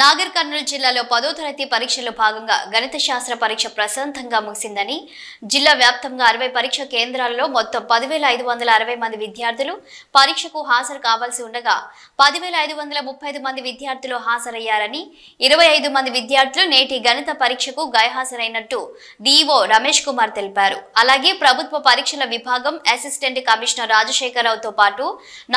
నాగర్ కర్నూలు జిల్లాలో 10వ తరగతి పరీక్షల్లో భాగంగా గణిత శాస్త్ర పరీక్ష ప్రశాంతంగా ముగిసిందని జిల్లా వ్యాప్తంగా 60 పరీక్ష కేంద్రాలలో మొత్తం 10,560 మంది విద్యార్థులు పరీక్షకు హాజరు కావాల్సి ఉండగా 10,535 మంది విద్యార్థులు హాజరయ్యారని 25 మంది విద్యార్థులు నేటి గణిత పరీక్షకు గైహాజరైనట్టు డిఓ రమేష్ కుమార్ తెలిపారు. అలాగే ప్రభుత్వ పరీక్షల విభాగం అసిస్టెంట్ కమిషనర్ రాజశేఖరరావుతో పాటు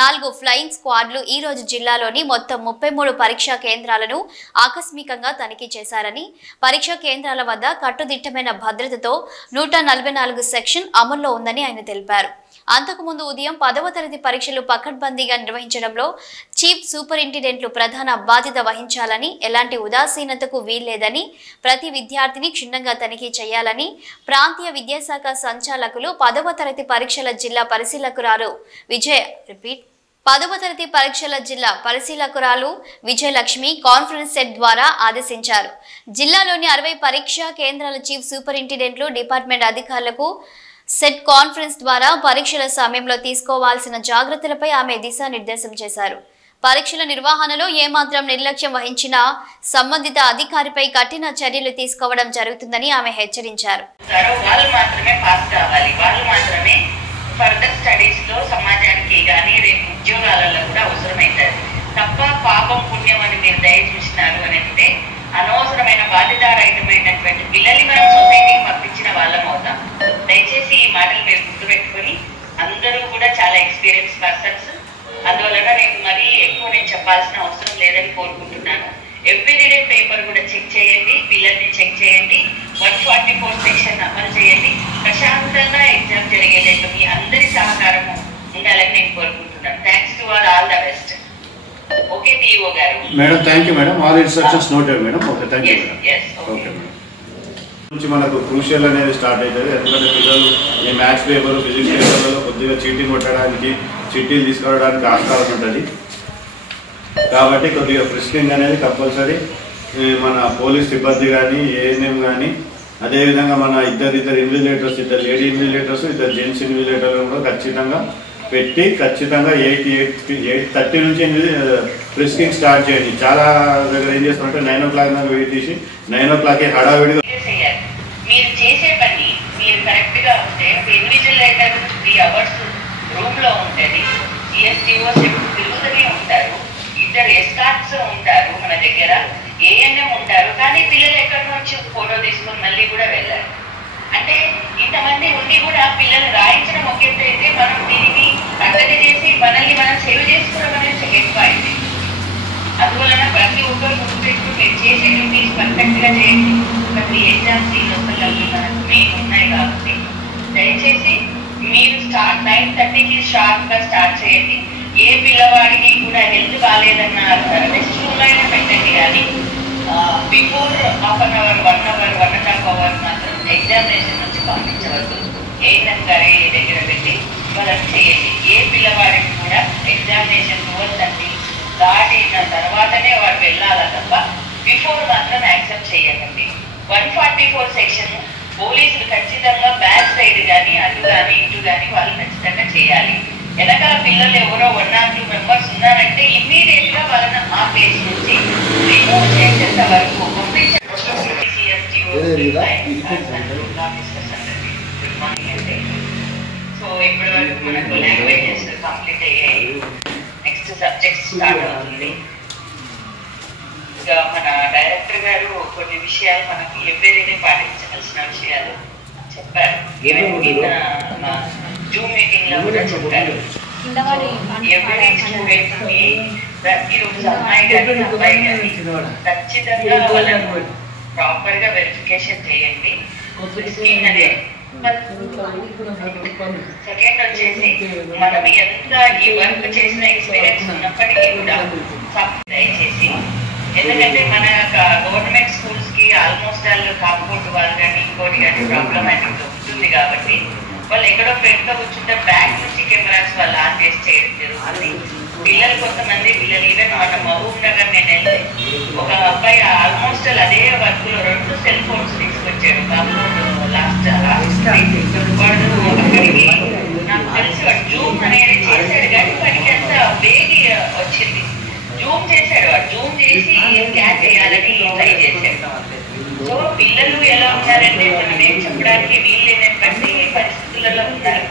4 ఫ్లయింగ్ స్క్వాడ్లు ఈ రోజు జిల్లాలోని మొత్తం 33 పరీక్షా కేంద్రాలను ఆకస్మికంగా తనిఖీ చేశారని పరీక్షా కేంద్రాల వద్ద కట్టుదిట్టమైన భద్రతతో 144 సెక్షన్ అమల్లో ఉందని ఆయన తెలిపారు. అంతకుముందు ఉదయం 10వ తరగతి పరీక్షలు పకడ్బందీగా నిర్వహించడంలో చీఫ్ సూపరింటెండెంట్లు ప్రధాన బాధ్యత వహించాలని, ఎలాంటి ఉదాసీనతకు వీల్లేదని, ప్రతి విద్యార్థిని క్షుణ్ణంగా తనిఖీ చేయాలని ప్రాంతీయ విద్యాశాఖ సంచాలకులు 10వ తరగతి పరీక్షల జిల్లా పరిశీలకురాలు 10వ తరగతి పరీక్షల జిల్లా పరిశీలకురాలు విజయలక్ష్మి కాన్ఫరెన్స్ సెట్ ద్వారా ఆదేశించారు. జిల్లాలోని 60 పరీక్షా కేంద్రాల చీఫ్ సూపరింటెండెంట్లు, డిపార్ట్మెంట్ అధికారులకు సెట్ కాన్ఫరెన్స్ ద్వారా పరీక్షల సమయంలో తీసుకోవాల్సిన జాగ్రత్తలపై ఆమె దిశానిర్దేశం చేశారు. పరీక్షల నిర్వహణలో ఏమాత్రం నిర్లక్ష్యం వహించినా సంబంధిత అధికారిపై కఠిన చర్యలు తీసుకోవడం జరుగుతుందని ఆమె హెచ్చరించారు. ఫర్దర్ స్టడీస్ లో సమాజానికి కానీ రేపు ఉద్యోగాలలో కూడా అవసరమైతారు తప్ప పాపం పుణ్యం అని మీరు దయచూసినారు అని అంటే అనవసరమైన బాధ్యతారహితమైనటువంటి పిల్లల్ని మనం సొసైటీకి పంపించిన వాళ్ళం అవుతాం. దయచేసి ఈ మాటలు మీరు గుర్తుపెట్టుకొని అందరూ కూడా చాలా ఎక్స్పీరియన్స్ పర్సన్స్, అందువలన నేను మరీ ఎక్కువ నేను చెప్పాల్సిన అవసరం లేదని కోరుకుంటున్నాను. ఎవ్రీడే పేపర్ కూడా చెక్ చేయండి, పిల్లల్ని చెక్ చేయండి, 144 సెక్షన్ అమలు చేయండి, ప్రశాంతంగా ఎగ్జామ్ జరిగేటట్టు మీ అందరి సహకారం ఉండాలని నేను కోరుకుంటున్నాను. Thanks to all the best. Okay DO గారు. Madam thank you madam. All instructions noted madam. Okay thank you madam. Okay madam. నుంచి మనకు క్రూషియల్ అనేది స్టార్ట్ అవుతుంది. ఎందుకంటే పిల్లలు ఈ మ్యాథ్స్ పేపర్, ఫిజిక్స్ పేపర్లలో కొద్దిగా చీటింగ్ కొట్టడానికి, చిట్టీలు తీసుకురావడానికి ఆస్కారం ఉంటుంది. కాబట్టి కొద్దిగా ఫ్రిస్కింగ్ అనేది కంపల్సరీ మన పోలీస్ సిబ్బంది కానీ, ఏఎన్ఎం కానీ, అదేవిధంగా మన ఇద్దరు ఇన్విజిలేటర్స్, ఇద్దరు లేడీ ఇన్విజిలేటర్స్, ఇద్దరు జెంట్స్ ఇన్విజిలేటర్లు కూడా ఖచ్చితంగా పెట్టి ఖచ్చితంగా 8:30 నుంచి ఫ్రిస్కింగ్ స్టార్ట్ చేయండి. చాలా దగ్గర ఏం చేస్తారంటే 9 o'clock దాకా వెయిట్ చేసి 9 o'clock హడావిడిగా మీరు చేసే పని మీరు కరెక్ట్గా ఉంటే ఇన్విజిలేటర్ 3 hours రూమ్లో ఉంటుంది. సిఎస్టీఓస్ ఎప్పుడు తిరుగుతూనే ఉంటారు, ఇద్దరు ఎస్కార్ట్స్ ఉంటారు మన దగ్గర, ఏఎన్ఎం ఉంటారు. కానీ పిల్లలు ఎక్కడి నుంచి ఫోటో తీసుకొని మళ్ళీ కూడా వెళ్ళారు. అంటే ఇంతమంది ఉండి కూడా పిల్లలు రాయించడం ఒక ఎత్తు అయితే మనం దీనికి కట్టడి చేసి మనల్ని మనం సేవ్ చేసుకోవడం అనేది ఎక్కువ అయింది. అందువలన ప్రతి ఒక్కరు గుర్తుపెట్టు మీరు చేసే డ్యూటీస్ పర్ఫెక్ట్గా చేయండి. ఒక 3 ఎగ్జామ్స్ ఈ లోపల మనకు మెయిన్ ఉన్నాయి కాబట్టి దయచేసి మీరు 9:30కి షార్ప్గా స్టార్ట్ చేయండి. ఏ పిల్లవాడికి కూడా హెల్త్ బాగాలేదన్న రెస్ట్ రూమ్ అయినా పెట్టండి, కానీ before half an hour, 1 hour, 1.5 hours మాత్రం ఎగ్జామినేషన్ నుంచి పంపించవద్దు. ఏఎన్ఎం గారి దగ్గర పెట్టి వాళ్ళని చేయండి. ఏ పిల్లవాడికి కూడా ఎగ్జామినేషన్ 12:30 దాటిన తర్వాతనే వాడు వెళ్ళాలా తప్ప బిఫోర్ మాత్రం యాక్సెప్ట్ చేయకండి. 144 సెక్షన్ పోలీసులు ఖచ్చితంగా బ్యాక్ సైడ్ కానీ అటు కానీ ఇటు కానీ వాళ్ళు ఖచ్చితంగా చేయాలి. వెనకాల పిల్లలు ఎవరో 1 or 2 members ఉన్నారంటే ఇమ్మీడియట్ గా వాళ్ళని ఆ ప్లేస్ నుంచి రిమూవ్ చేసేంత వరకు సో ఇప్పటి వరకు మనకు లాంగ్వేజెస్ కంప్లీట్ అయ్యాయి. నెక్స్ట్ సబ్జెక్ట్ స్టార్ట్ అవుతుంది. ఇక మన డైరెక్టర్ గారు కొన్ని విషయాలు మనకి ఎవ్రీడే పాటించాల్సిన విషయాలు చెప్పారు. జూమ్ మీటింగ్ లో కూడా చెప్పారు. ఎవరి స్టూడెంట్ ని ఈరోజు అమ్మాయి కానీ అబ్బాయి కానీ ఖచ్చితంగా వాళ్ళను ప్రాపర్ గా వెరిఫికేషన్ చేయండి. సెకండ్ వచ్చేసి మనం ఎంత ఈ వర్క్ చేసిన ఎక్స్పీరియన్స్ ఉన్నప్పటికీ కూడా దయచేసి, ఎందుకంటే మన గవర్నమెంట్ స్కూల్స్ కి ఆల్మోస్ట్ వాళ్ళు కాంపౌండ్ వాళ్ళు కానీ ఇంకోటి కానీ ప్రాబ్లమాటిక్ ఉంటుంది కాబట్టి వాళ్ళు ఎక్కడో ఫ్రెండ్తో కూర్చుంటే బ్యాక్ నుంచి కెమెరాస్ వాళ్ళు ఆన్ చేసి చేయడం జరుగుతుంది. పిల్లలు కొంతమంది పిల్లలు ఈవెన్ మన మహబూబ్ నగర్ నేను వెళ్తే ఒక అబ్బాయి ఆల్మోస్ట్ అదే వర్క్ లో 2 సెల్ ఫోన్స్ తీసుకొచ్చాడు. కాంపౌండ్ లాస్ట్ వాడు అక్కడికి నాకు తెలిసి వాడు జూమ్ అనేది చేశాడు, కానీ వాడికి అంత వేగి వచ్చింది. జూమ్ చేశాడు వాడు, జూమ్ చేసి స్కాన్ చేయాలని ట్రై చేశాం. సో పిల్లలు ఎలా ఉన్నారంటే మనం ఏం చెప్పడానికి వీలు లేనటువంటి పరిస్థితులలో ఉన్నారు.